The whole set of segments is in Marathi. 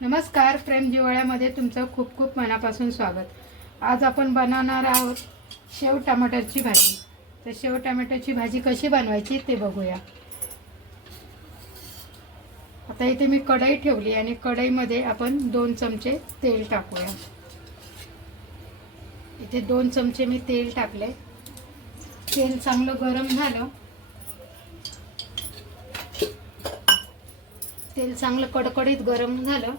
नमस्कार प्रेम जिवाळ्यामध्ये तुमचं खूप खूप मनापासून स्वागत. आज आपण बनवणार आहोत शेव टमाटरची भाजी. तर शेव टमाटरची भाजी कशी बनवायची ते बघूया. आता इथे मी कढई ठेवली आणि कढईमध्ये आपण दोन चमचे तेल टाकूया. इथे दोन चमचे मी तेल टाकले. तेल चांगलं गरम झालं. तेल चांगलं कडकडीत गरम झालं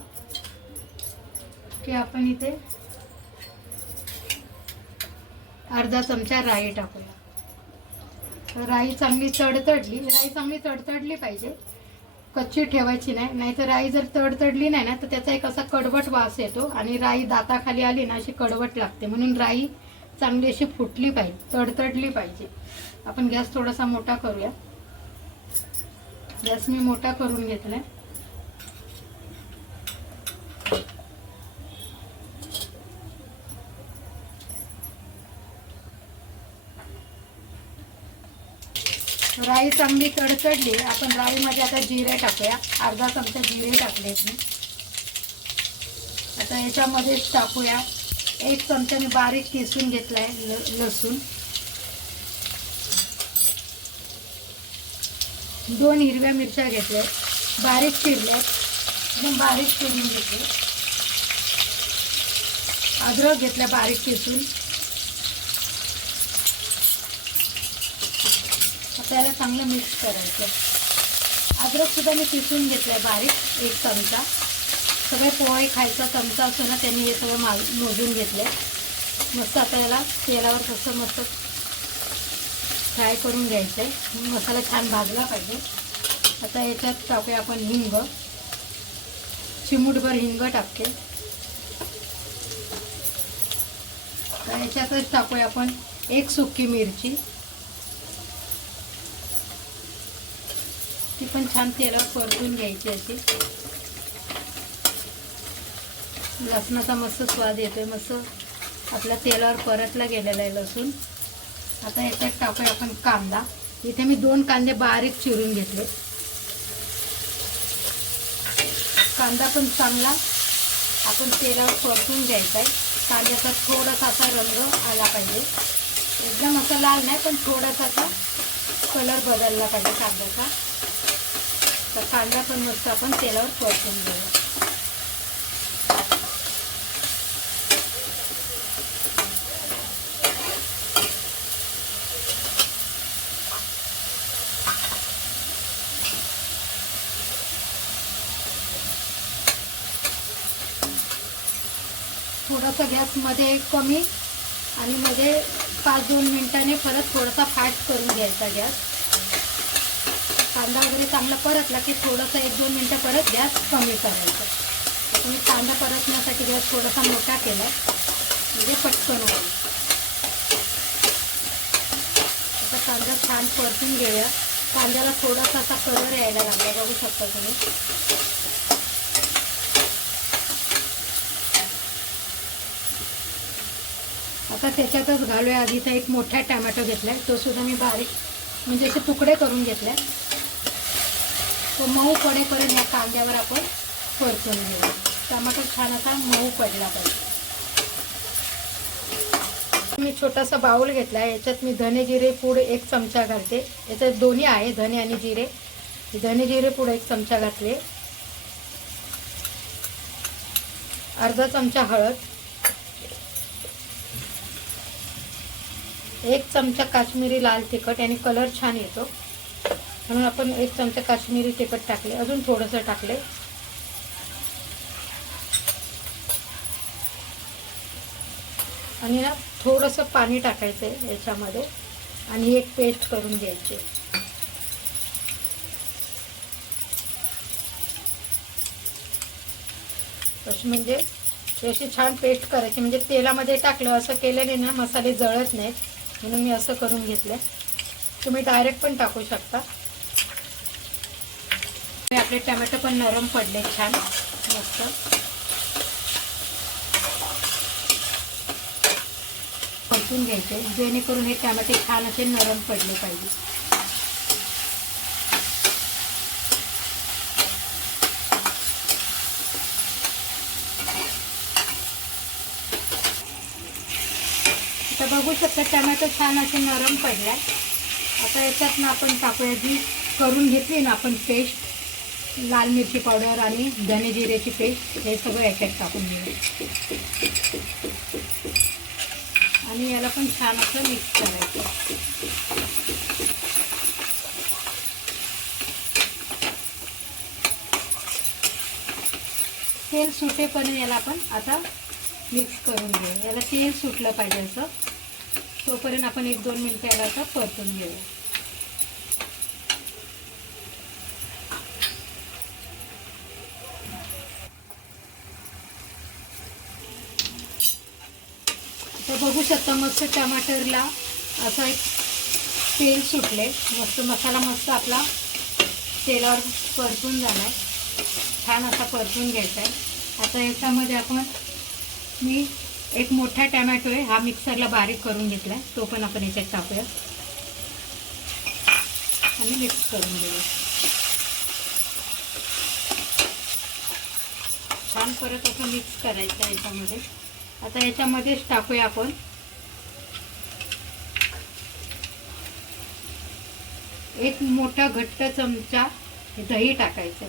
की आपण इथे अर्धा चमचा राई टाकूया. राई चांगली तडतडली राई चांगली तडतडली पाहिजे. कच्ची ठेवायची नाही नाहीतर राई जर तडतडली नाही ना तर त्याचा एक असा कडवट वास येतो आणि राई दाताखाली आली ना अशी कडवट लागते. म्हणून राई चांगली अशी फुटली पाहिजे तडतडली पाहिजे. आपण गॅस थोडासा मोठा करूया. गॅस मी मोठा करून घेतलाय. राई चांगली तडतडली. आपण राईमध्ये आता जिरे टाकूया. अर्धा चमचा जिरे टाकले मी. आता याच्यामध्येच टाकूया. एक चमच्याने बारीक किसून घेतलाय ल लसूण. दोन हिरव्या मिरच्या घेतल्या. बारीक चिरल्या. एकदम बारीक चिरून घेतले अद्रक घेतल्या बारीक किसून. त्याला चांगलं मिक्स करायचं अद्रकसुद्धा मी किसून आहे बारीक एक चमचा. सगळे पोहे खायचा चमचा असतो ना त्यांनी हे सगळं मा मोजून घेतलंय. मस्त आता याला तेलावर कसं मस्त फ्राय करून घ्यायचं आहे मसाला छान भाजला पाहिजे. आता याच्यात टाकूया आपण हिंग. चिमूटभर हिंग टाकते. याच्यातच टाकूया आपण एक सुकी मिरची. पण छान तेलावर परतून घ्यायची अशी लसणाचा मस्त स्वाद येतोय मस्त आपल्या तेलावर परतला गेलेला आहे लसूण. आता याच्यात टाकूया आपण कांदा. इथे मी दोन कांदे बारीक चिरून घेतले. कांदा पण चांगला आपण तेलावर परतून घ्यायचा आहे. कांद्याचा थोडासा असा रंग आला पाहिजे. एकदम असा लाल नाही पण थोडासा असा कलर बदलला पाहिजे कांद्याचा. आता कांदा पण मस्त आपण तेलावर परतून घेऊया. थोडासा गॅसमध्ये कमी आणि मध्ये पाच दोन मिनिटाने परत थोडासा फास्ट करून घ्यायचा गॅस. कांदा वगैरे चांगला परतला की थोडंसं एक दोन मिनटं परत गॅस कमी करायचं. आता मी कांदा परतण्यासाठी गॅस थोडासा मोठा केला. म्हणजे पटकन होईल. आता कांदा छान परतून घेऊया. कांद्याला थोडासा असा कलर यायला लागला. बघू शकता तुम्ही. आता त्याच्यातच घालूया. आधी तर एक मोठा टॅमॅटो घेतलाय. तो सुद्धा मी बारीक म्हणजे असे तुकडे करून घेतले तो मऊ पडेपर्यंत या कांद्यावर आपण परतून घेऊ. टमाटर छान असा मऊ पडला पाहिजे. मी छोटासा बाऊल घेतला याच्यात मी धने जिरे पूड एक चमचा घालते. याच्यात दोन्ही आहे धने आणि जिरे. धने जिरे पूड एक चमचा घातले. अर्धा चमचा हळद. एक चमचा काश्मीरी लाल तिखट. याने कलर छान येतो. म्हणून आपण एक चमचा काश्मीरी तिखट टाकले. अजून थोडंसं टाकले. आणि ना थोडंसं पाणी टाकायचं आहे याच्यामध्ये. आणि एक पेस्ट करून घ्यायची. अशी म्हणजे अशी छान पेस्ट करायची. म्हणजे तेलामध्ये टाकलं असं केल्याने ना मसाले जळत नाहीत. म्हणून मी असं करून घेतलं. तुम्ही डायरेक्ट पण टाकू शकता. आपले टमॅटो पण नरम पडले छान. मस्त. परतून घ्यायचे. जेणेकरून हे टमाटे छान असे नरम पडले पाहिजे. आता बघू शकता टमॅटो छान असे नरम पडलाय आता याच्यात ना आपण टाकूया जी करून घेतली ना आपण पेस्ट लाल मिरची पावडर आणि धने जिऱ्याची पेस्ट हे सगळं याच्यात टाकून घेऊ आणि याला पण छान असं मिक्स करायचं. तेल सुटेपर्यंत याला आपण आता मिक्स करून घेऊ. याला तेल सुटलं पाहिजे असं. तोपर्यंत आपण एक दोन मिनटं याला असं परतून घेऊया तर बघू शकता मस्त टमाटरला असं एक तेल सुटले. मस्त मसाला मस्त आपला तेलावर परतून झाला आहे छान असा परतून घ्यायचा आहे. आता याच्यामध्ये आपण मी एक मोठा टॅमॅटो आहे हा मिक्सरला बारीक करून घेतला आहे. तो पण आपण याच्यात टाकूया. आणि मिक्स करून घेऊया. छान परत असं मिक्स करायचं आहे याच्यामध्ये. आता याच्यामध्येच टाकूया आपण. एक मोठा घट्ट चमचा दही टाकायचं.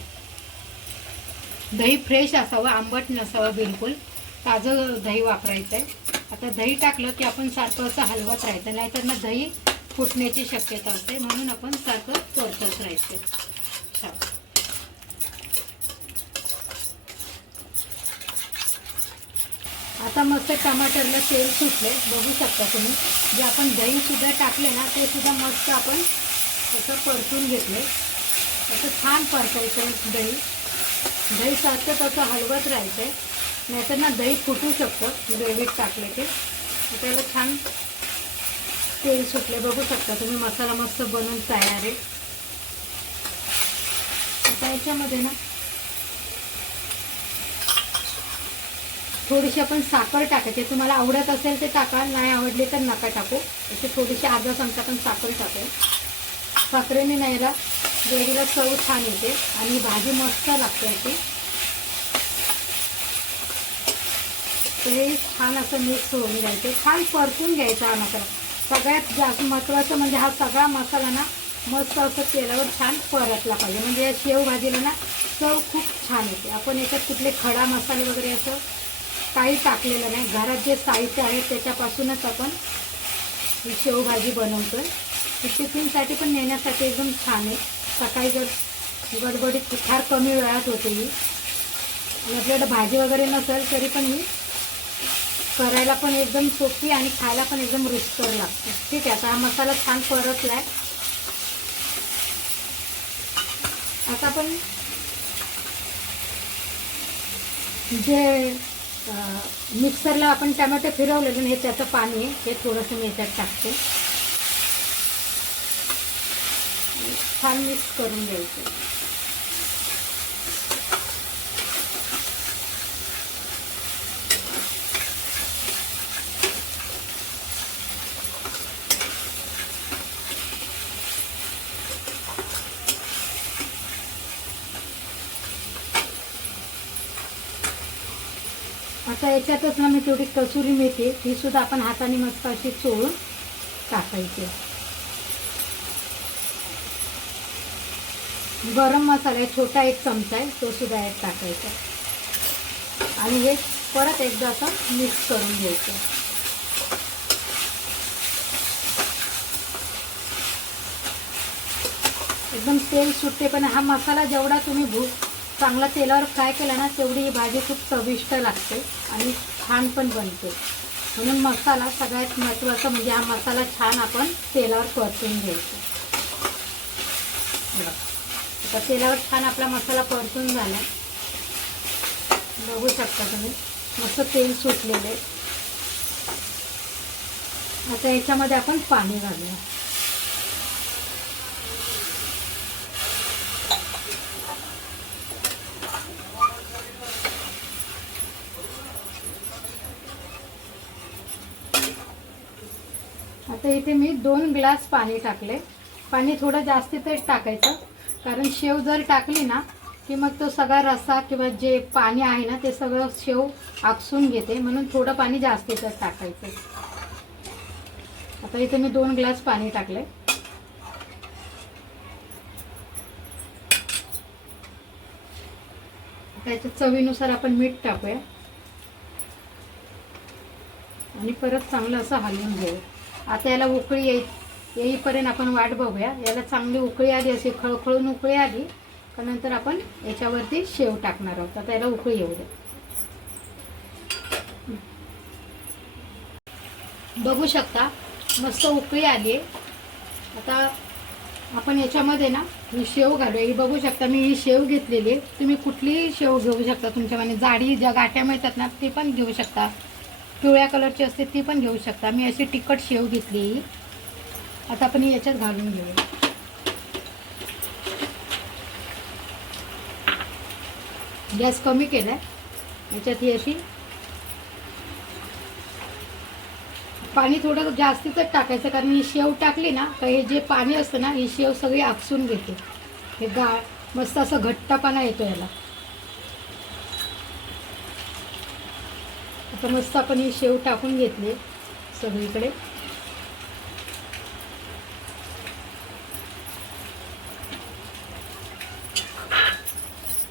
दही फ्रेश असावं आंबट नसावं बिलकुल. ताजं दही वापरायचं आहे आता दही टाकलं की आपण सारखं असं हलवत राहायचं नाहीतर ना दही फुटण्याची शक्यता असते म्हणून आपण सारखं चोरचत राहायचं. आता मस्त टमाटरला तेल सुटले बघू शकता तुम्ही. जे आपण दहीसुद्धा टाकले ना ते सुद्धा मस्त आपण तसं परतून घेतले. असं छान परतायचं दही. दही सारखं तसं हलवत राहायचं आहे नाहीतर ना दही फुटू शकतं ग्रेव्हीत टाकले ते त्याला छान तेल सुटले. बघू शकता तुम्ही मसाला मस्त बनवून तयार आहे. आता याच्यामध्ये ना थोडीशी आपण साखर टाकायची. तुम्हाला आवडत असेल ते टाका नाही आवडली तर नका टाकू. अशी थोडीशी अर्धा चमचा पण साखर टाकू साखरेने नाही याला चव छान येते आणि भाजी मस्त लागते याची ते छान असं मिक्स होऊन घ्यायचं. छान परतून घ्यायचा हा मसाला. सगळ्यात जास्त महत्त्वाचं म्हणजे हा सगळा मसाला ना मस्त असं तेलावर छान परतला पाहिजे. म्हणजे या शेव भाजीला ना चव खूप छान येते. आपण याच्यात कुठले खडा मसाले वगैरे असं काही टाकलेलं नाही. घरात जे साहित्य आहे त्याच्यापासूनच आपण ही शेवभाजी बनवतो ही टिफिनसाठी पण नेण्यासाठी एकदम छान आहे. सकाळी जर गडबडीत फार कमी वेळात होते ही. आणि आपल्याकडे भाजी वगैरे नसेल तरी पण ही करायला पण एकदम सोपी आणि खायला पण एकदम रुचकर लागते. ठीक आहे आता हा मसाला छान परतला आहे आता आपण जे मिक्सरला आपण टमॅटो फिरवलेलं हे त्याचं पाणी आहे हे थोडंसं मी याच्यात टाकते. छान मिक्स करून घ्यायचं. आता याच्यातच ना मी थोडी कसुरी मेथी ती सुद्धा आपण हाताने मस्त अशी चोळून टाकायची. गरम मसाला आहे छोटा एक चमचा आहे तो सुद्धा यात टाकायचा. आणि हे परत एकदा असं मिक्स करून घ्यायचं. एकदम तेल सुटते पण हा मसाला जेवढा तुम्ही भू चांगला तेलावर फ्राय केला ना तेवढी ही भाजी खूप चविष्ट लागते आणि छान पण बनते. म्हणून मसाला सगळ्यात महत्त्वाचा म्हणजे हा मसाला छान आपण तेलावर परतून घ्यायचा. आता तेलावर छान आपला मसाला परतून झाला बघू शकता तुम्ही. मस्त तेल सुटलेलं आहे. आता याच्यामध्ये आपण पाणी घालूया. आता इथे मी दोन ग्लास पाणी टाकले. पाणी थोडं जास्तीतच टाकायचं. कारण शेव जर टाकली ना की मग तो सगळा रस्सा किंवा जे पाणी आहे ना ते सगळं शेव आकसून घेते. म्हणून थोडं पाणी जास्तीतच टाकायचं. आता इथे मी दोन ग्लास पाणी टाकले. त्याच्या चवीनुसार आपण मीठ टाकूया. आणि परत चांगलं असं हलवून घेऊ आता याला उकळी येई येईपर्यंत आपण वाट बघूया. याला चांगली उकळी आली अशी खळखळून उकळी आली का नंतर आपण याच्यावरती शेव टाकणार आहोत. आता याला उकळी येऊ द्या. बघू शकता मस्त उकळी आली आता आपण याच्यामध्ये ना ही शेव घालूया. ही बघू शकता मी ही शेव घेतलेली आहे. तुम्ही कुठलीही शेव घेऊ शकता तुमच्यामध्ये जाडी ज्या गाठ्या मिळतात ना ते पण घेऊ शकता. पिवळ्या कलरची असते ती पण घेऊ शकता. मी अशी तिखट शेव घेतली. ही आता आपण याच्यात घालून घेऊ. गॅस कमी केला याच्यात ही अशी पाणी थोडं जास्तीतच टाकायचं कारण ही शेव टाकली ना तर हे जे पाणी असतं ना ही शेव सगळी आपसून घेते. हे गाळ मस्त असं घट्टपणा येतो याला. आता मस्त आपण हे शेव टाकून घेतले सगळीकडे.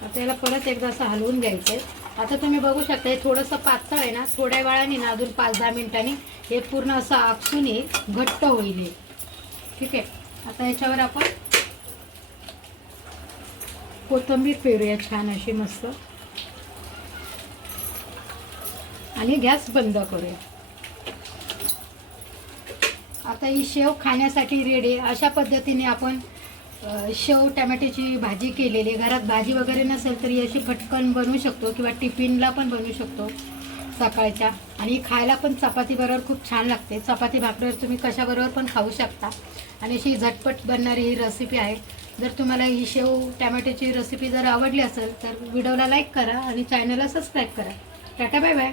आता याला परत एकदा असं हलवून घ्यायचं आहे आता तुम्ही बघू शकता हे थोडंसं पातळ आहे ना थोड्या वेळाने ना अजून पाच दहा मिनिटांनी हे पूर्ण असं आखून येईल घट्ट होईल हे. ठीक आहे? आता याच्यावर आपण कोथिंबीर पेरूया छान अशी मस्त. आणि गॅस बंद करूया. आता ही शेव खाण्यासाठी रेडी आहे अशा पद्धतीने आपण शेव टमॅटोची भाजी केलेली घरात भाजी वगैरे नसेल तरी अशी पटकन बनवू शकतो किंवा टिफिनला पण बनवू शकतो सकाळच्या. आणि खायला पण चपाती बरोबर खूप छान लागते. चपाती भाकरीवर तुम्ही कशाबरोबर पण खाऊ शकता. आणि अशी झटपट बनणारी ही रेसिपी आहे. जर तुम्हाला ही शेव टमॅटोची रेसिपी जर आवडली असेल तर व्हिडिओला लाईक करा आणि चॅनलला सबस्क्राईब करा. Tata bye bye